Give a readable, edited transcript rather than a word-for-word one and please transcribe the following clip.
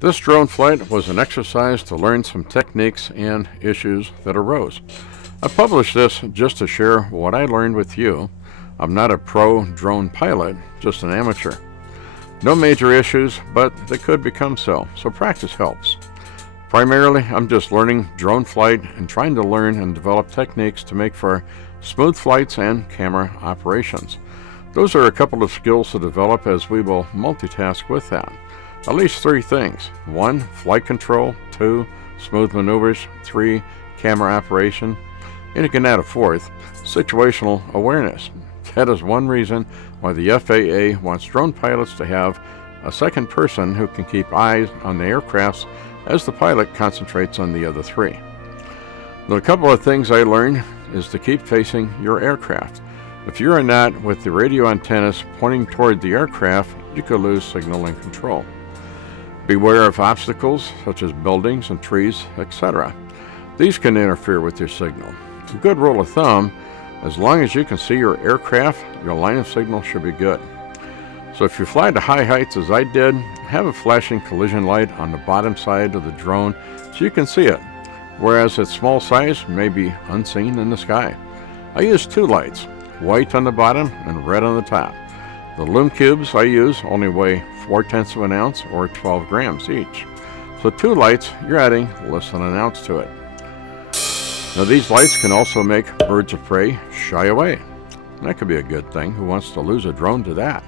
This drone flight was an exercise to learn some techniques and issues that arose. I published this just to share what I learned with you. I'm not a pro drone pilot, just an amateur. No major issues, but they could become so practice helps. Primarily, I'm just learning drone flight and trying to learn and develop techniques to make for smooth flights and camera operations. Those are a couple of skills to develop as we will multitask with that. At least 3 things. 1, flight control. 2, smooth maneuvers. 3, camera operation. And you can add a 4th, situational awareness. That is one reason why the FAA wants drone pilots to have a second person who can keep eyes on the aircrafts as the pilot concentrates on the other 3. Now, a couple of things I learned is to keep facing your aircraft. If you are not with the radio antennas pointing toward the aircraft, you could lose signal and control. Beware of obstacles such as buildings and trees, etc. These can interfere with your signal. A good rule of thumb, as long as you can see your aircraft, your line of signal should be good. So if you fly to high heights as I did, have a flashing collision light on the bottom side of the drone so you can see it, whereas its small size may be unseen in the sky. I use 2 lights, white on the bottom and red on the top. The Lume cubes I use only weigh 4/10 of an ounce or 12 grams each. So 2 lights, you're adding less than an ounce to it. Now these lights can also make birds of prey shy away. That could be a good thing. Who wants to lose a drone to that?